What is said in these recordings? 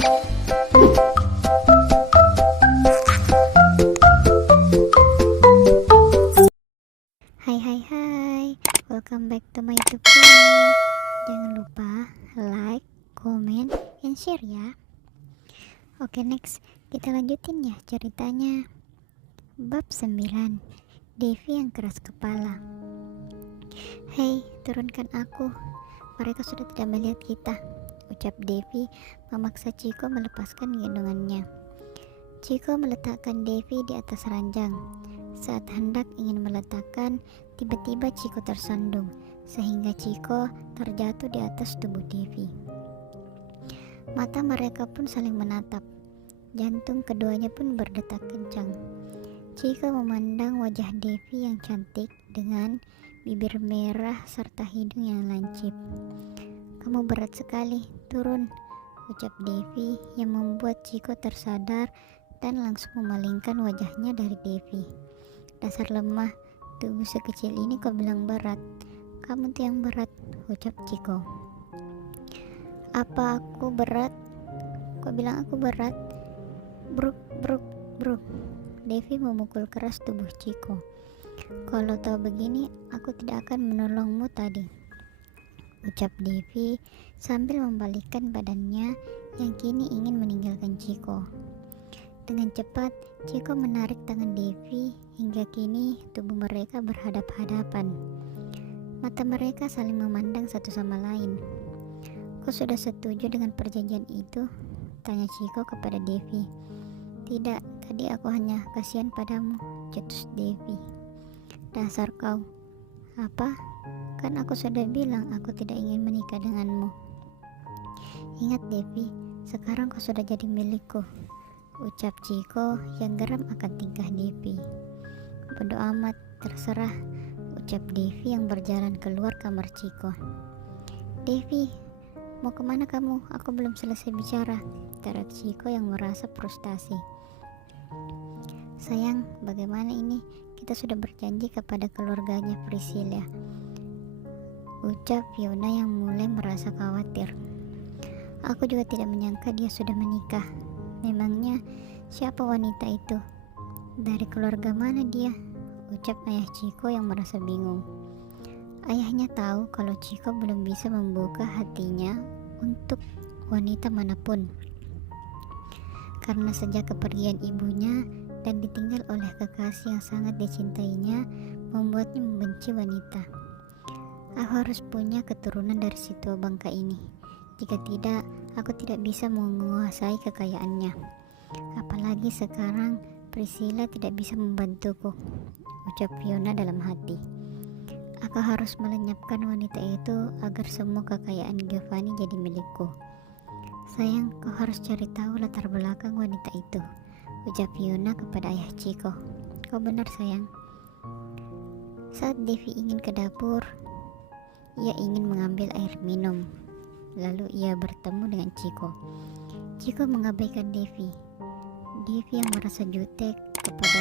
Hai, welcome back to my YouTube channel. Jangan lupa like, comment, and share ya. Oke, next kita lanjutin ya ceritanya. Bab 9, Devi yang keras kepala. Hei, turunkan aku. Mereka sudah tidak melihat kita, ucap Devi memaksa Chiko melepaskan gendongannya. Chiko meletakkan Devi di atas ranjang. Saat hendak ingin meletakkan, tiba-tiba Chiko tersandung, sehingga Chiko terjatuh di atas tubuh Devi. Mata mereka pun saling menatap. Jantung keduanya pun berdetak kencang. Chiko memandang wajah Devi yang cantik dengan bibir merah serta hidung yang lancip. Kamu berat sekali, turun, ucap Devi yang membuat Chiko tersadar dan langsung memalingkan wajahnya dari Devi. Dasar lemah, tubuh sekecil ini kau bilang berat. Kamu tuh yang berat, ucap Chiko. Apa aku berat? Kau bilang aku berat? Bruk. Devi memukul keras tubuh Chiko. Kalau tahu begini, aku tidak akan menolongmu tadi, ucap Devi sambil membalikkan badannya yang kini ingin meninggalkan Chiko. Dengan cepat, Chiko menarik tangan Devi hingga kini tubuh mereka berhadap-hadapan. Mata mereka saling memandang satu sama lain. Kau sudah setuju dengan perjanjian itu? Tanya Chiko kepada Devi. Tidak, tadi aku hanya kasihan padamu, cetus Devi. Dasar kau. Apa? Kan aku sudah bilang aku tidak ingin menikah denganmu. Ingat Devi, sekarang kau sudah jadi milikku, ucap Chiko yang geram akan tingkah Devi. Bodo amat, terserah, ucap Devi yang berjalan keluar kamar Chiko. Devi, mau kemana kamu? Aku belum selesai bicara, teriak Chiko yang merasa frustasi. Sayang, bagaimana ini? Kita sudah berjanji kepada keluarganya Priscilla, ucap Fiona yang mulai merasa khawatir. Aku juga tidak menyangka dia sudah menikah. Memangnya siapa wanita itu? Dari keluarga mana dia? Ucap ayah Chiko yang merasa bingung. Ayahnya tahu kalau Chiko belum bisa membuka hatinya untuk wanita manapun, karena sejak kepergian ibunya dan ditinggal oleh kekasih yang sangat dicintainya, membuatnya membenci wanita. Aku harus punya keturunan dari si tua bangka ini. Jika tidak, aku tidak bisa menguasai kekayaannya. Apalagi sekarang Priscilla tidak bisa membantuku, ucap Fiona dalam hati. Aku harus melenyapkan wanita itu agar semua kekayaan Giovanni jadi milikku. Sayang, kau harus cari tahu latar belakang wanita itu, ucap Fiona kepada ayah Chiko. Kau benar sayang. Saat Devi ingin ke dapur, ia ingin mengambil air minum. Lalu ia bertemu dengan Chiko. Chiko mengabaikan Devi. Devi yang merasa jutek kepada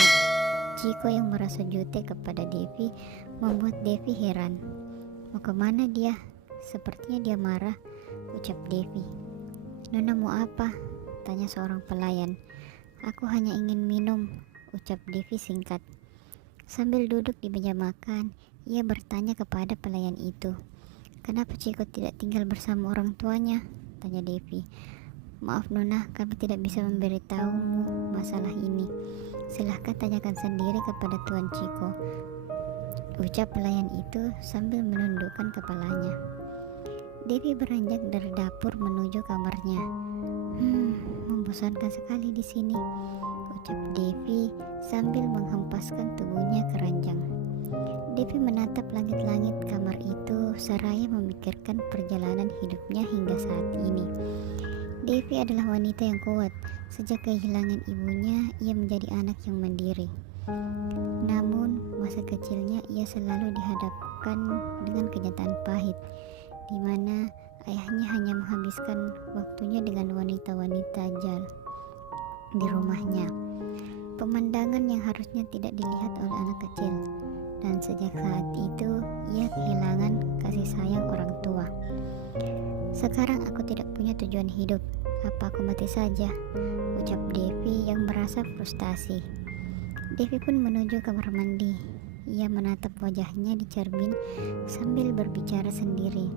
Chiko yang merasa jutek kepada Devi membuat Devi heran. Mau kemana dia? Sepertinya dia marah, ucap Devi. Nona mau apa? Tanya seorang pelayan. Aku hanya ingin minum, ucap Devi singkat. Sambil duduk di meja makan, ia bertanya kepada pelayan itu. Kenapa Chiko tidak tinggal bersama orang tuanya? Tanya Devi. Maaf Nona, kami tidak bisa memberitahumu masalah ini. Silahkan tanyakan sendiri kepada Tuan Chiko, ucap pelayan itu sambil menundukkan kepalanya. Devi beranjak dari dapur menuju kamarnya. Membosankan sekali di sini, ucap Devi sambil menghempaskan tubuhnya ke ranjang. Devi menatap langit-langit kamar itu seraya memikirkan perjalanan hidupnya hingga saat ini. Devi adalah wanita yang kuat. Sejak kehilangan ibunya, ia menjadi anak yang mandiri. Namun, masa kecilnya ia selalu dihadapkan dengan kenyataan pahit, di mana ayahnya hanya menghabiskan waktunya dengan wanita-wanita jal di rumahnya. Pemandangan yang harusnya tidak dilihat oleh anak kecil. dan sejak saat itu ia kehilangan kasih sayang orang tua. Sekarang aku tidak punya tujuan hidup. Apa aku mati saja? Ucap Devi yang merasa frustasi. Devi pun menuju kamar mandi. Ia menatap wajahnya di cermin sambil berbicara sendiri.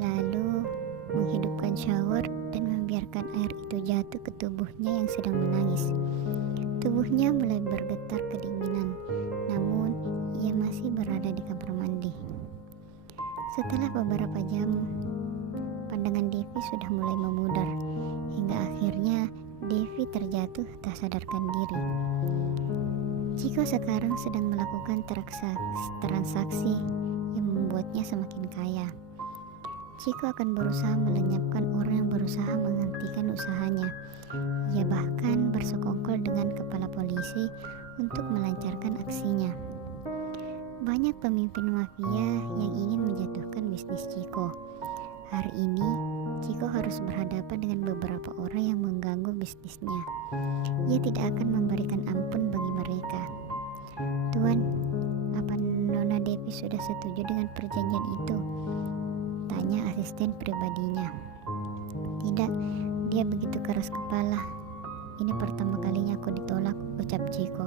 Lalu menghidupkan shower dan membiarkan air itu jatuh ke tubuhnya yang sedang menangis. Tubuhnya mulai bergetar kedinginan, namun ia masih berada di kamar mandi. Setelah beberapa jam, pandangan Devi sudah mulai memudar, hingga akhirnya Devi terjatuh tak sadarkan diri. Chiko sekarang sedang melakukan transaksi yang membuatnya semakin kaya. Chiko akan berusaha melenyapkan orang yang berusaha menghentikan usahanya. Ia bahkan bersekongkol dengan kepala polisi untuk melancarkan aksinya. Banyak pemimpin mafia yang ingin menjatuhkan bisnis Chiko. Hari ini, Chiko harus berhadapan dengan beberapa orang yang mengganggu bisnisnya. Ia tidak akan memberikan ampun bagi mereka. Tuan, apa Nona Devi sudah setuju dengan perjanjian itu? Tanya asisten pribadinya. Tidak, dia begitu keras kepala. Ini pertama kalinya aku ditolak, ucap Chiko.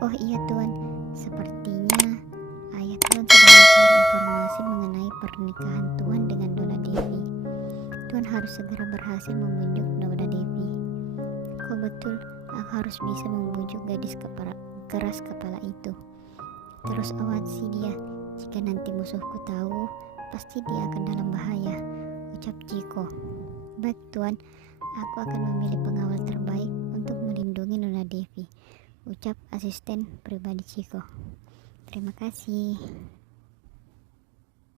Oh iya Tuan, sepertinya ayah Tuan sudah mencari informasi mengenai pernikahan Tuan dengan Nona Devi. Tuan harus segera berhasil membujuk Nona Devi. Kok betul, aku harus bisa membujuk gadis keras kepala itu. Terus awasi dia, jika nanti musuhku tahu, pasti dia akan dalam bahaya, ucap Chiko. Baik Tuan, aku akan memilih pengawal terbaik untuk melindungi Nona Devi, ucap asisten pribadi Chiko. Terima kasih.